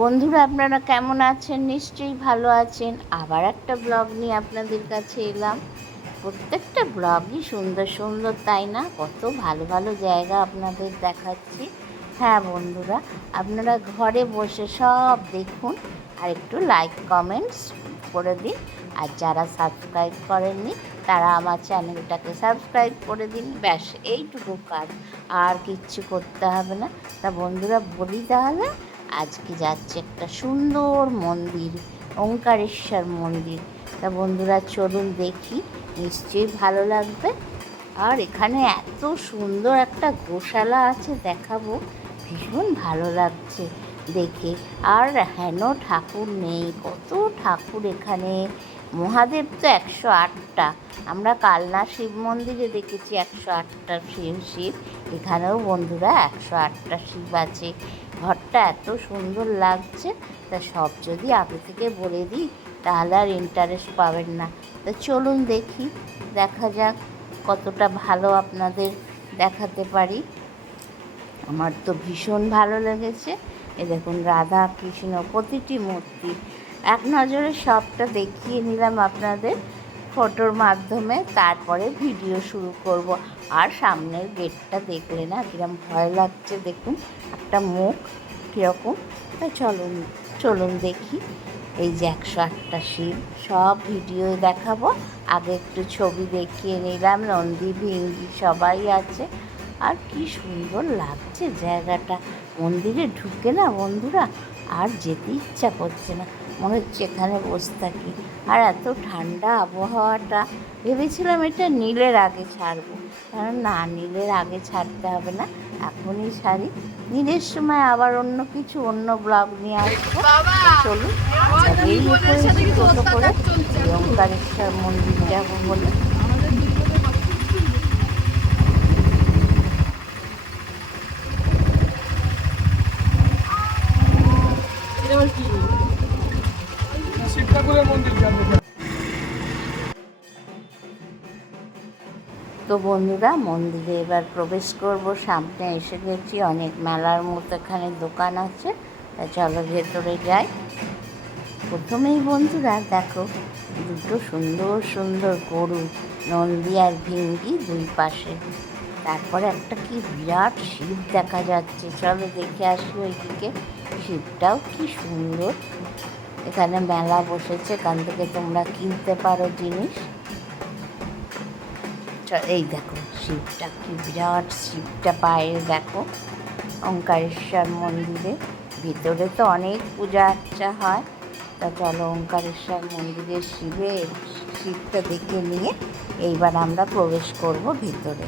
বন্ধুরা, আপনারা কেমন আছেন? নিশ্চয়ই ভালো আছেন। আবার একটা ব্লগ নিয়ে আপনাদের কাছে এলাম। প্রত্যেকটা ব্লগই সুন্দর সুন্দর, তাই না? কত ভালো ভালো জায়গা আপনাদের দেখাচ্ছি। হ্যাঁ বন্ধুরা, আপনারা ঘরে বসে সব দেখুন আর একটু লাইক কমেন্টস করে দিন। আর যারা সাবস্ক্রাইব করেননি, তারা আমার চ্যানেলটাকে সাবস্ক্রাইব করে দিন। ব্যাস, এইটুকু কাজ। আর কিচ্ছু করতে হবে না। তা বন্ধুরা, বলি তাহলে আজকে যাচ্ছে একটা সুন্দর মন্দির, ওঙ্কারেশ্বর মন্দির। তা বন্ধুরা, চলুন দেখি, নিশ্চয়ই ভালো লাগবে। আর এখানে এত সুন্দর একটা গোশালা আছে, দেখাবো। ভীষণ ভালো লাগছে দেখে। আর হেন ঠাকুর নেই, কত ঠাকুর এখানে। মহাদেব তো একশো আটটা। আমরা কালনা শিব মন্দিরে দেখেছি একশো আটটা শিব শিব। এখানেও বন্ধুরা একশো আটটা শিব আছে। ঘরটা এত সুন্দর লাগছে। তা সব যদি আগে থেকে বলে দিই, তাহলে আর ইন্টারেস্ট পাবেন না। তা চলুন দেখি, দেখা যাক কতটা ভালো আপনাদের দেখাতে পারি। আমার তো ভীষণ ভালো লেগেছে। এ দেখুন, রাধা কৃষ্ণ, প্রতিটি মূর্তি। এক নজরে সবটা দেখিয়ে নিলাম আপনাদের ফটোর মাধ্যমে। তারপরে ভিডিও শুরু করব। আর সামনের গেটটা দেখলে না কিরম ভয় লাগছে। দেখুন, একটা মুখ। কীরকম? চলুন চলুন দেখি। এই যে একশো আটটা শিব সব ভিডিও দেখাবো। আগে একটু ছবি দেখিয়ে নিলাম, নন্দী, ভিঙ্গি সবাই আছে। আর কি সুন্দর লাগছে জায়গাটা। মন্দিরে ঢুকে না বন্ধুরা, আর যেতে ইচ্ছা করছে না। মনে হচ্ছে এখানে বসে থাকি। আর এত ঠান্ডা আবহাওয়াটা ভেবেছিলাম এটা নীলের আগে ছাড়বো। কারণ না নীলের আগে ছাড়তে হবে না এখনই ছাড়ি। নীলের সময় আবার অন্য কিছু অন্য ব্লগ নিয়ে আসব। চলুন এই করে টোটো করে ওঙ্কারেশ্বর মন্দির যাব বলে। তো বন্ধুরা, মন্দিরে এবার প্রবেশ করব। সামনে এসে গেছি অনেক মেলার মতো এখানে দোকান আছে। তা চলো ভেতরে যাই। প্রথমেই বন্ধুরা, দেখো, দুটো সুন্দর সুন্দর গরু, নন্দী আর ভিঙ্গি দুই পাশে। তারপরে একটা কি বিরাট শিব দেখা যাচ্ছে। চলো দেখে আসি ওইদিকে। শিবটাও কি সুন্দর। এখানে মেলা বসেছে, এখান থেকে তোমরা কিনতে পারো জিনিস। চ- এই দেখো শিবটা, কি বিরাট শিবটা পায়ে দেখো ওঙ্কারেশ্বর মন্দিরে। ভিতরে তো অনেক পূজা আর্চা হয়। তা চলো ওঙ্কারেশ্বর মন্দিরে শিবের শিবটা দেখে নিয়ে এইবার আমরা প্রবেশ করব ভিতরে।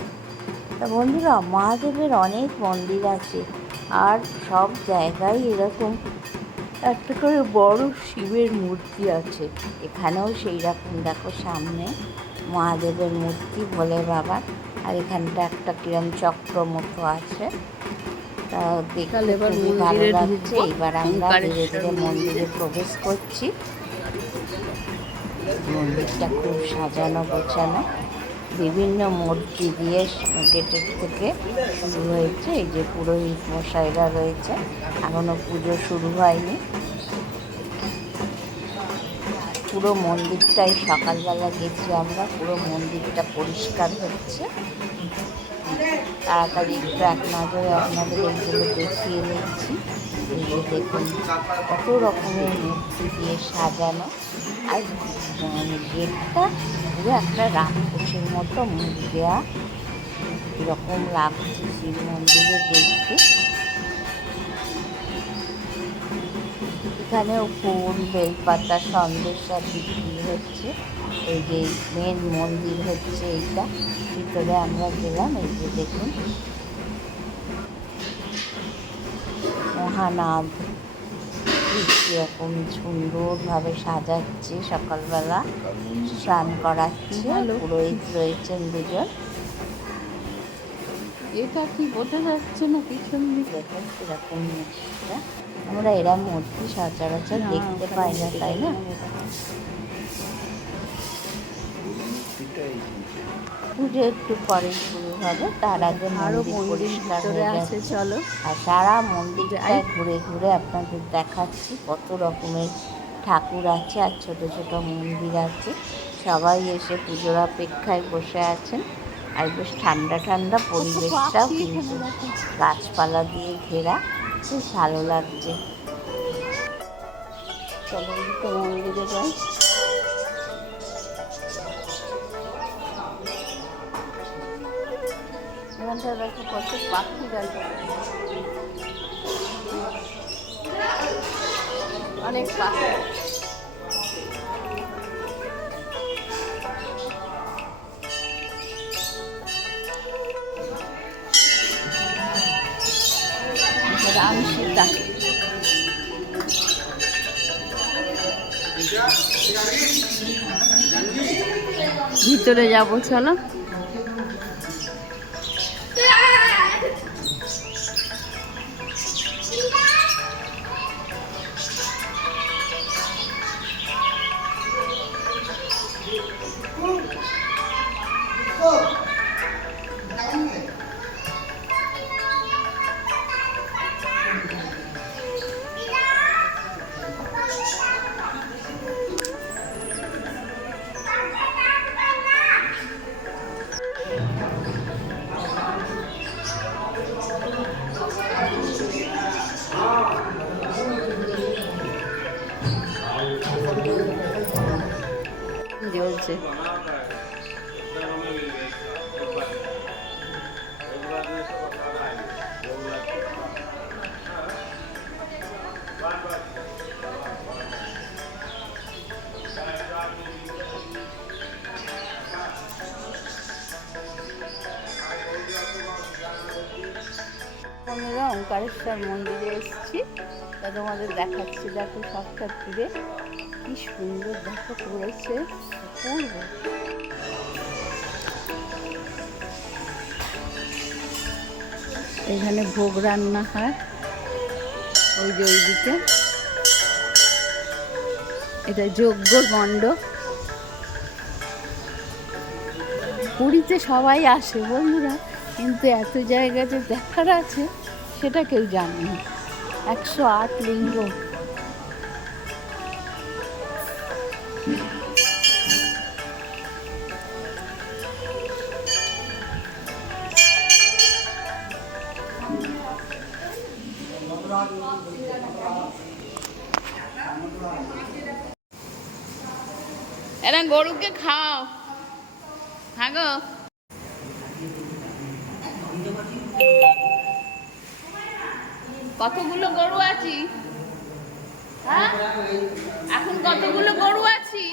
তা বন্ধুরা, মহাদেবের অনেক মন্দির আছে আর সব জায়গায় এরকম একটা করে বড় শিবের মূর্তি আছে। এখানেও সেই রকম দেখো সামনে। মহাদেবের মূর্তি ভোলে বাবা আর এখানটা একটা কিরম চক্র মতো আছে। তা দেখতে খুবই ভালো লাগছে। এবার আমরা ধীরে ধীরে মন্দিরে প্রবেশ করছি। মন্দিরটা খুব সাজানো গোছানো। বিভিন্ন মূর্তি দিয়ে গেটের থেকে শুরু হয়েছে। এই যে পুরোহিত মশাইরা রয়েছে। এখনও পুজো শুরু হয়নি। পুরো মন্দিরটাই সকালবেলা গেছি আমরা, পুরো মন্দিরটা পরিষ্কার হচ্ছে। তাড়াতাড়ি একটু এক নজরে আপনাদের এইগুলো দেখিয়ে নিচ্ছি যে দেখুন, কত রকমের মূর্তি দিয়ে সাজানো। আর গেটটা পুরো একটা রাক্ষসের মতো মুখ দেওয়া কীরকম লাগছে শিব মন্দিরে দেখতে। এখানেও ফুল বেলপাতা সন্দেশ সব বিক্রি হচ্ছে। এই যে মেন মন্দির হচ্ছে এইটা। ভিতরে আমরা গেলাম এই যে দেখুন। মহানাদ এরকম সুন্দরভাবে সাজাচ্ছে সকালবেলা। স্নান করাচ্ছে পুরোহিত রয়েছেন দুজন। এটা কি বোঝা যাচ্ছে না পিছন দিকে? দেখুন মূর্তিটা আমরা এরম মূর্তি সচরাচর দেখতে পাই না তাই না? পুজো একটু পরে শুরু হবে তার আগে আরও পরিষ্কার হয়ে আছে চলো। আর সারা মন্দিরটা ঘুরে ঘুরে আপনাদের দেখাচ্ছি কত রকমের ঠাকুর আছে আর ছোট ছোট মন্দির আছে। সবাই এসে পুজোর অপেক্ষায় বসে আছেন। আর বেশ ঠান্ডা ঠান্ডা পরিবেশটাও কিন্তু গাছপালা দিয়ে ঘেরা। বেশ ভালো লাগছে। চলো তো মন্দিরে যাই। এখানটা পাখি গেছে অনেক পাখি। সীতা ভিতরে যাব চলো। আমরা ওঙ্কারেশ্বর মন্দিরে এসেছি। তা তোমাদের দেখাচ্ছি, দেখো সবটা ঘুরে। কি সুন্দর, দেখো করেছে এখানে ভোগ রান্না হয়। ওই যে ওইদিকে। এটা যজ্ঞ মণ্ড পুরীতে সবাই আসে বন্ধুরা, কিন্তু এত জায়গা যে দেখার আছে। সেটা কেউ জানে না। একশো আট লিঙ্গ। এরা গরুকে খাও। হ্যাঁ গো কতগুলো গরু আছি? হ্যাঁ? এখন কতগুলো গরু আছি?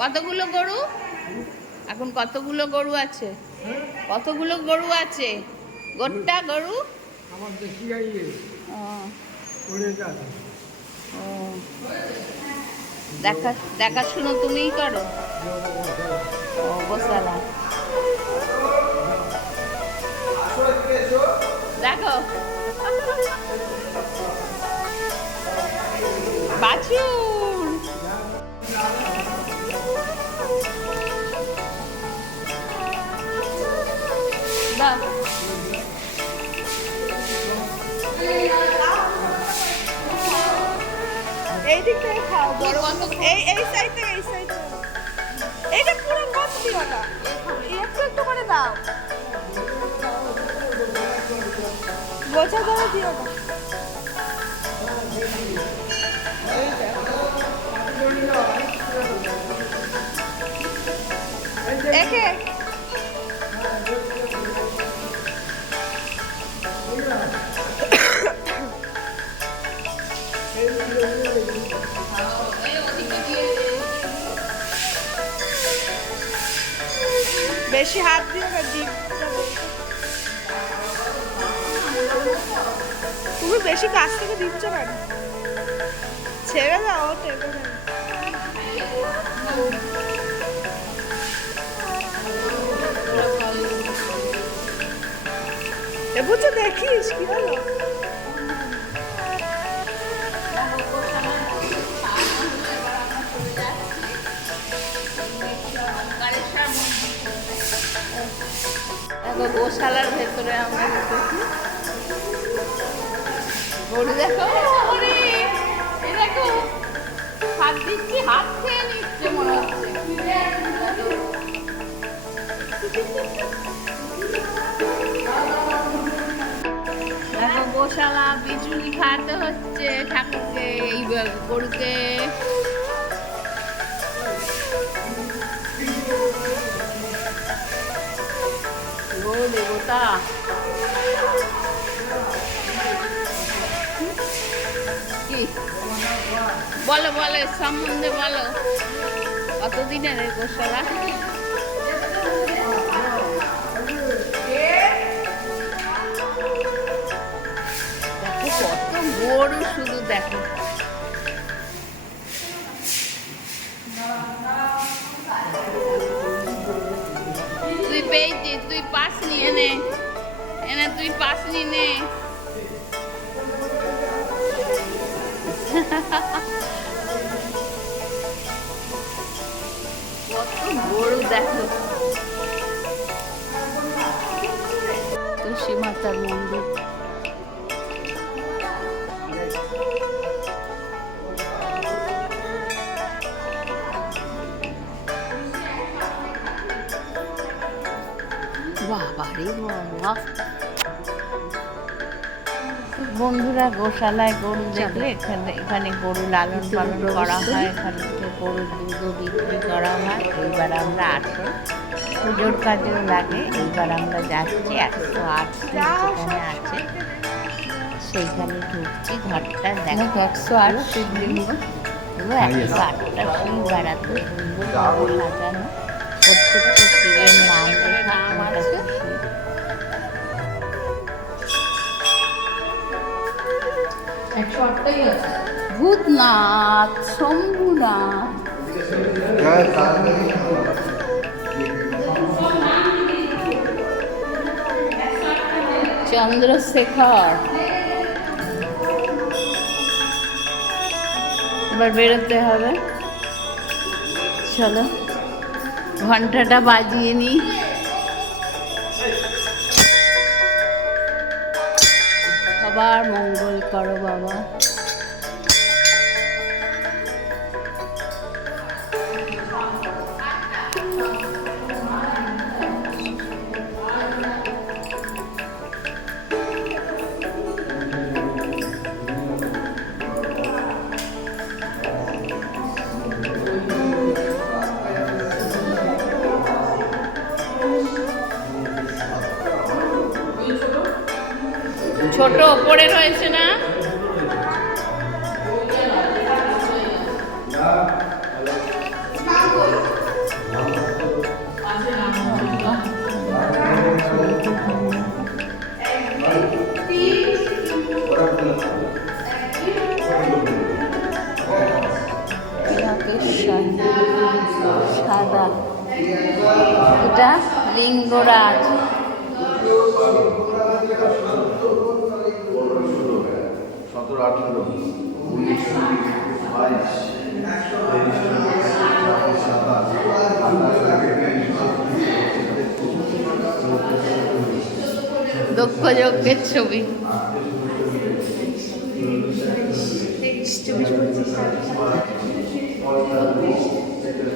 কতগুলো গরু? এখন কতগুলো গরু আছে? কতগুলো গরু আছে? গোটা গরু? আমার দেশি। দেখা দেখাশুনো তুমিই করো। ও বসালা দেখো। বাছুর দাও এই দিক থেকে খাও বড় এই এই সাইড থেকে এই সাইড এইটা পুরো কম দিও। না একটু একটু করে দাও। গোছা ধরে দিও। না একে বেশি হাত দিও না তুমি বেশি কাছ থেকে দিচ্ছ কেন ছেড়ে দাও ও দেবে। দেখিস কি হলো? গোশালার ভেতরে আমরা ঢুকেছি গরু দেখো। দেখো হাত দিচ্ছি হাত খেয়ে নিচ্ছে মনে হচ্ছে। গোশালা বিচুনি খাওয়াতে হচ্ছে? ঠাকুরকে এই গরুকে দেবতা। কি? বলো বলো সম্বন্ধে বলো। কতদিনের গোশালা দেখো বন্ধুরা গোশালায় গরু দেখলে এখানে এখানে গরু লালন পালন করা হয় এখানে থেকে গরুর দুধও বিক্রি করা হয়। এইবার আমরা আসল পুজোর কাজেও লাগে। এইবার আমরা যাচ্ছি একশো আট যেখানে আছে। সেইখানে ঢুকছি ঘরটা দেখো। একশো আট একশো আটটা শিব বেড়াতে। সুন্দর সাজানো। ভূতনাথ শম্ভুনাথ। চন্দ্রশেখর। এবার বেরোতে হবে। চলো ঘন্টাটা বাজিয়ে নি সবার মঙ্গল করো বাবা। ছোট ওপরে রয়েছে না? সাদা। এটা লিঙ্গরাজ আঠেরো দক্ষ যজ্ঞের ছবি।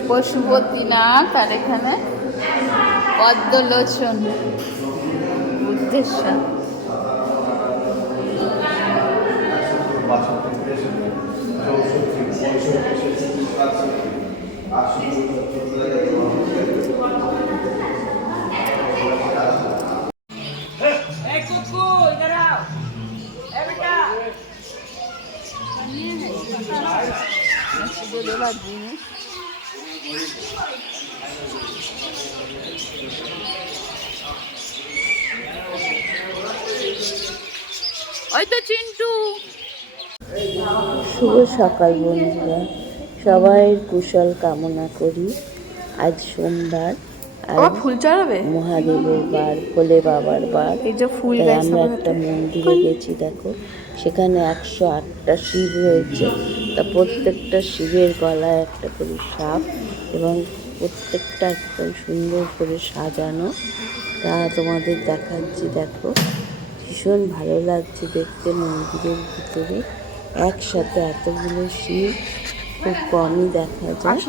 পশুপতিনাথ আর এখানে পদ্মলোচন বুদ্ধেশ্বর। বাষট্টি তেষট্টি চৌষট্টি পঁয়ষট্টি ছেষট্টি সাতষট্টি আশি পুজো দেবার জিনিস ওই তো চিন্টু শুভ সকাল বন্ধুরা। সবাইয়ের কুশল কামনা করি। আজ সোমবার আজ ফুল চড়াবে? মহাদেবের বার ভোলে বাবার বার। এই যে ফুল গাছ আমরা একটা মন্দিরে গেছি দেখো। সেখানে একশো আটটা শিব রয়েছে। তা প্রত্যেকটা শিবের গলায় একটা করে সাপ এবং প্রত্যেকটা একদম সুন্দর করে সাজানো। তা তোমাদের দেখাচ্ছি দেখো। ভীষণ ভালো লাগছে দেখতে মন্দিরের ভিতরে। একসাথে এতগুলো শিব খুব কমই দেখা যায়।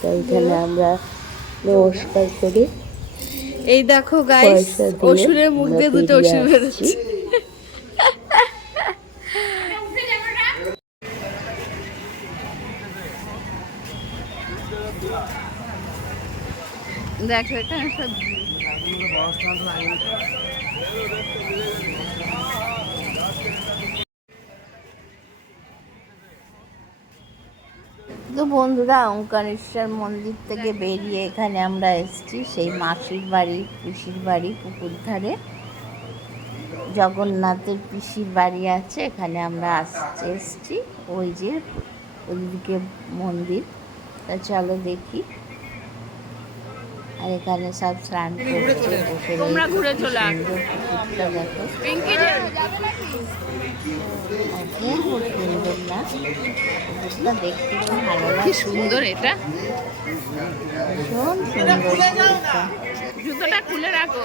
তাই এখানে আমরা নমস্কার করি। এই দেখো গাইস অসুরের মুখ দিয়ে দুটো অসুর। বেরোচ্ছে। দেখো এখানে সব তো বন্ধুরা, অঙ্কারেশ্বর মন্দির থেকে বেরিয়ে এখানে আমরা এসেছি, সেই মাসির বাড়ি, পিসির বাড়ি, পুকুর ধারে। জগন্নাথের পিসির বাড়ি আছে, এখানে আমরা আসতে এসেছি, ওই যে ওইদিকে মন্দির। তা চলো দেখি। আর এখানে সব স্নান তোমরা ঘুরে চলে পুকুরটা দেখতে ভালো লাগে সুন্দর এটা। ভীষণ সুন্দর জুতোটা। খুলে রাখো।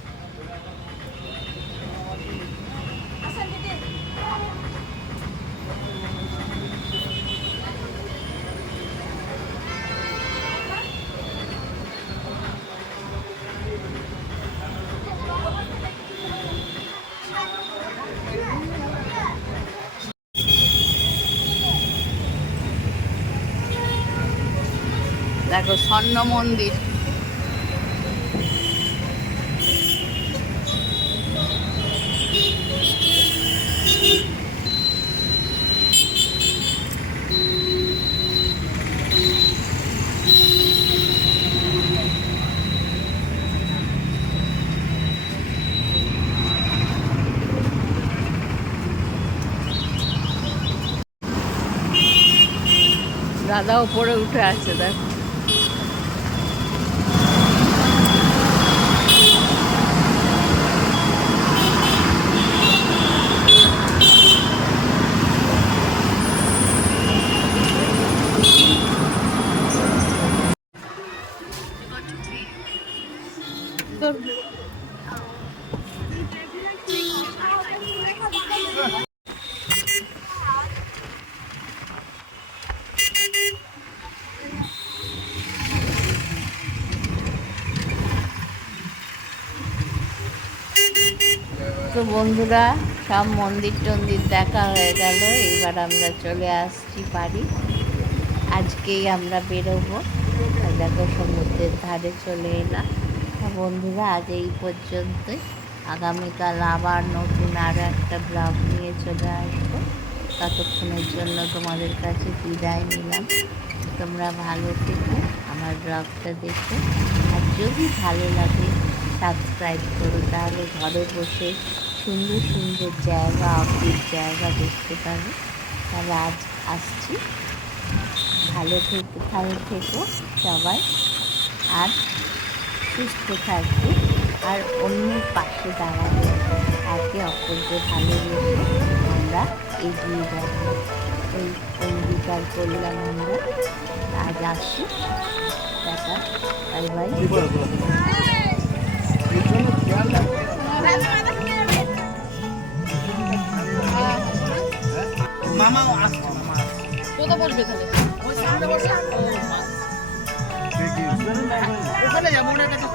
দেখো স্বর্ণ মন্দির। দাদা উপরে উঠে আছে দেখো তো বন্ধুরা, সব মন্দির টন্দির দেখা হয়ে গেল। এবার আমরা চলে আসছি বাড়ি। আজকেই আমরা বেরোবো। দেখো সমুদ্রের ধারে চলে এলাম। বন্ধুরা, আজ এই পর্যন্তই। আগামীকাল আবার নতুন আরও একটা ব্লগ নিয়ে চলে আসব। ততক্ষণের জন্য তোমাদের কাছে বিদায় নিলাম। তোমরা ভালো থেকো, আমার ব্লগটা দেখো। আর যদি ভালো লাগে, সাবস্ক্রাইব করো, তাহলে ঘরে বসে সুন্দর সুন্দর জায়গা অদ্ভুত জায়গা দেখতে পাবে। তাহলে আজ আসছি। ভালো থেকে ভালো থেকো সবাই। আর সুস্থ থাকবে আর অন্যের পাশে দাঁড়াবে। একে অপরকে ভালো ভালোবেসে আমরা এগিয়ে যাব। এই অঙ্গীকার করলাম আমরা। আজ আসছি। Tata bye bye. কোথা বসবে তাহলে? ওখানে যাব ওনার কাছে